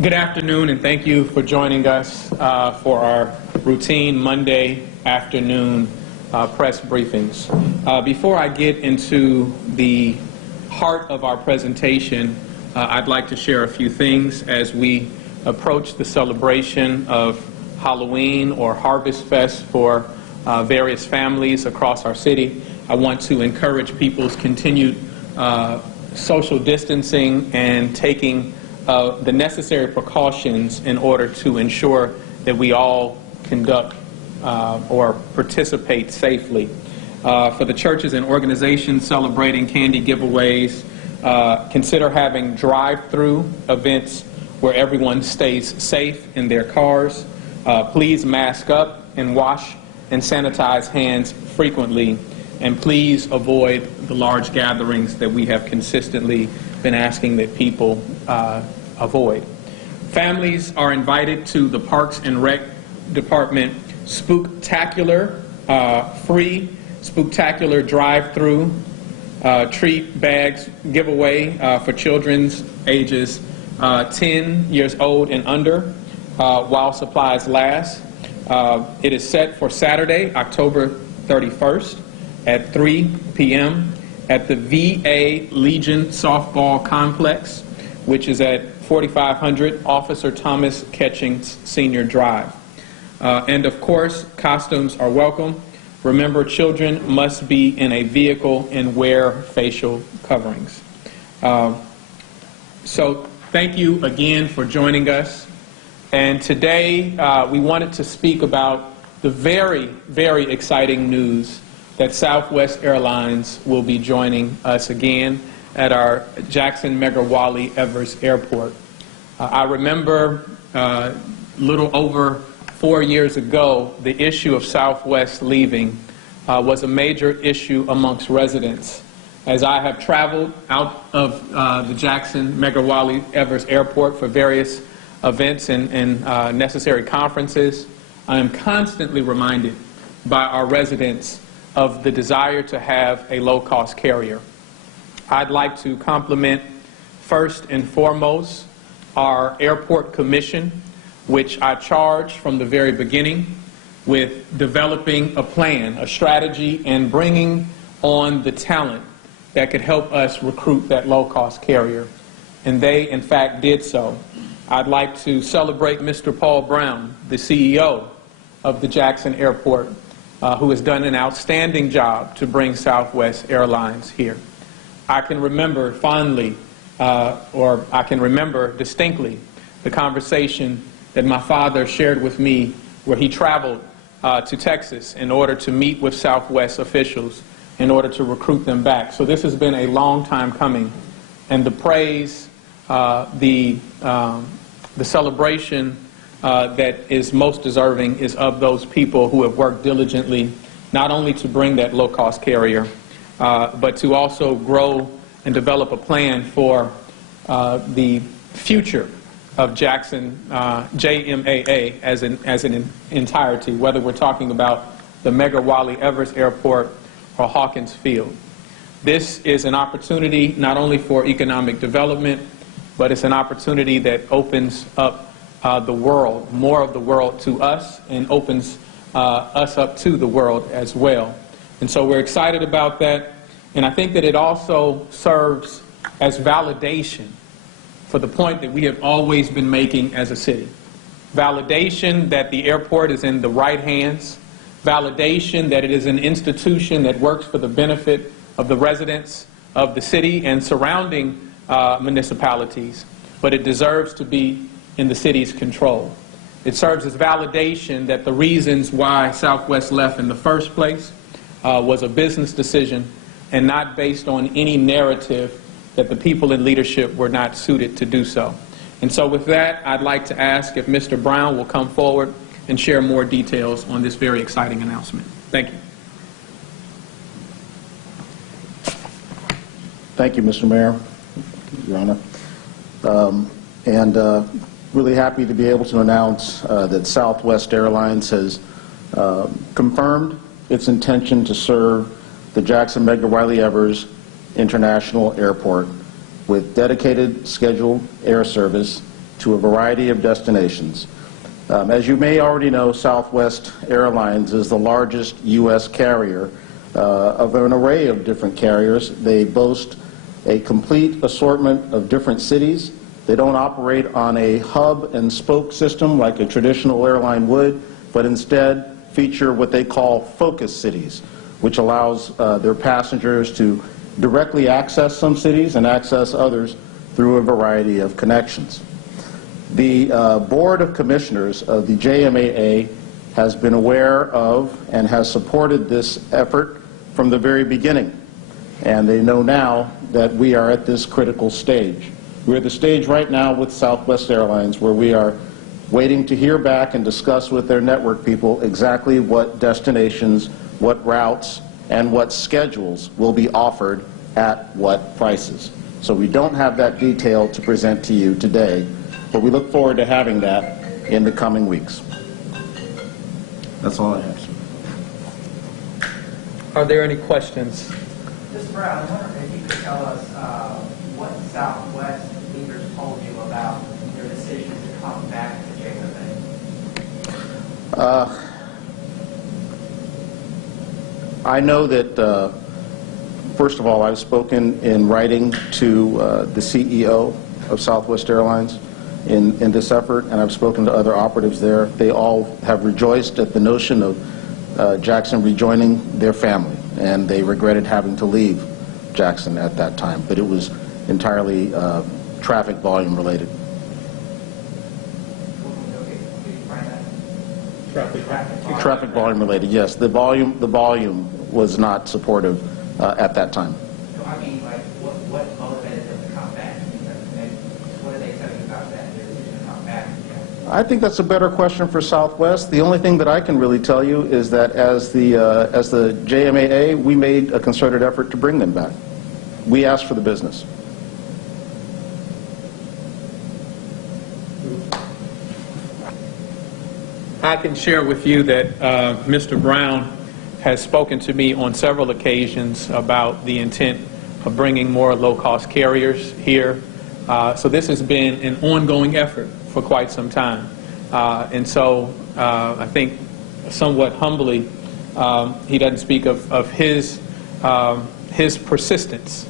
Good afternoon, and thank you for joining us for our routine Monday afternoon press briefings. Before I get into the heart of our presentation, I'd like to share a few things as we approach the celebration of Halloween or Harvest Fest for various families across our city. I want to encourage people's continued social distancing and taking the necessary precautions in order to ensure that we all conduct or participate safely. For the churches and organizations celebrating candy giveaways, consider having drive-through events where everyone stays safe in their cars. Please mask up and wash and sanitize hands frequently, and please avoid the large gatherings that we have consistently been asking that people avoid. Families are invited to the Parks and Rec Department Spooktacular, free Spooktacular drive-through treat bags giveaway for children's ages 10 years old and under while supplies last. It is set for Saturday, October 31st at 3 p.m. at the VA Legion Softball Complex, which is at 4500 Officer Thomas Ketchings Senior Drive. And of course, costumes are welcome. Remember, children must be in a vehicle and wear facial coverings. So thank you again for joining us. And today we wanted to speak about the very, very exciting news that Southwest Airlines will be joining us again at our Jackson Megawali Evers Airport. I remember a little over 4 years ago, the issue of Southwest leaving was a major issue amongst residents. As I have traveled out of the Jackson Megawali Evers Airport for various events and necessary conferences, I am constantly reminded by our residents of the desire to have a low-cost carrier. I'd like to compliment first and foremost our airport commission, which I charged from the very beginning with developing a plan, a strategy, and bringing on the talent that could help us recruit that low-cost carrier. And they, in fact, did so. I'd like to celebrate Mr. Paul Brown, the CEO of the Jackson Airport, who has done an outstanding job to bring Southwest Airlines here. I can remember fondly, or I can remember distinctly, the conversation that my father shared with me where he traveled to Texas in order to meet with Southwest officials in order to recruit them back. So this has been a long time coming, and the praise, the celebration that is most deserving is of those people who have worked diligently not only to bring that low-cost carrier, but to also grow and develop a plan for the future of Jackson, JMAA as an entirety, whether we're talking about the Megawali Evers Airport or Hawkins Field. This is an opportunity not only for economic development, but it's an opportunity that opens up the world, more of the world to us, and opens us up to the world as well. And so we're excited about that. And I think that it also serves as validation for the point that we have always been making as a city. Validation that the airport is in the right hands. Validation that it is an institution that works for the benefit of the residents of the city and surrounding municipalities. But it deserves to be in the city's control. It serves as validation that the reasons why Southwest left in the first place was a business decision and not based on any narrative that the people in leadership were not suited to do so. And so with that, I'd like to ask if Mr. Brown will come forward and share more details on this very exciting announcement. Thank you. Thank you, Mr. Mayor, Your Honor. Really happy to be able to announce that Southwest Airlines has confirmed its intention to serve the Jackson Megawali Evers International Airport with dedicated scheduled air service to a variety of destinations. As you may already know, Southwest Airlines is the largest U.S. carrier of an array of different carriers. They boast a complete assortment of different cities. They don't operate on a hub and spoke system like a traditional airline would, but instead feature what they call focus cities, which allows their passengers to directly access some cities and access others through a variety of connections. The Board of Commissioners of the JMAA has been aware of and has supported this effort from the very beginning, and they know now that we are at this critical stage. We're at the stage right now with Southwest Airlines where we are waiting to hear back and discuss with their network people exactly what destinations, what routes, and what schedules will be offered at what prices. So we don't have that detail to present to you today, but we look forward to having that in the coming weeks. That's all I have, sir. Are there any questions? Mr. Brown, I wonder if you could tell us what Southwest leaders told you about your decision to come back to JMAA. I know that, first of all, I've spoken in writing to the CEO of Southwest Airlines in this effort, and I've spoken to other operatives there. They all have rejoiced at the notion of Jackson rejoining their family, and they regretted having to leave Jackson at that time, but it was entirely traffic volume related. Traffic volume related, yes. The volume was not supportive at that time. So I mean, like, what motivated them to come back? What did they tell you about that decision to come back? I think that's a better question for Southwest. The only thing that I can really tell you is that as the JMAA, we made a concerted effort to bring them back. We asked for the business. I can share with you that Mr. Brown has spoken to me on several occasions about the intent of bringing more low-cost carriers here. So this has been an ongoing effort for quite some time. And so I think somewhat humbly, he doesn't speak of his persistence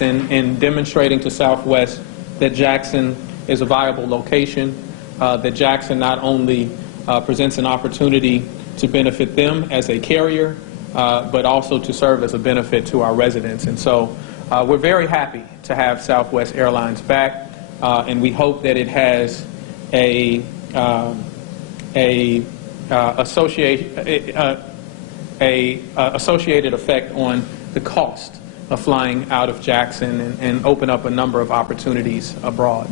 in demonstrating to Southwest that Jackson is a viable location, that Jackson not only presents an opportunity to benefit them as a carrier, but also to serve as a benefit to our residents. And so we're very happy to have Southwest Airlines back, and we hope that it has associated effect on the cost of flying out of Jackson and open up a number of opportunities abroad.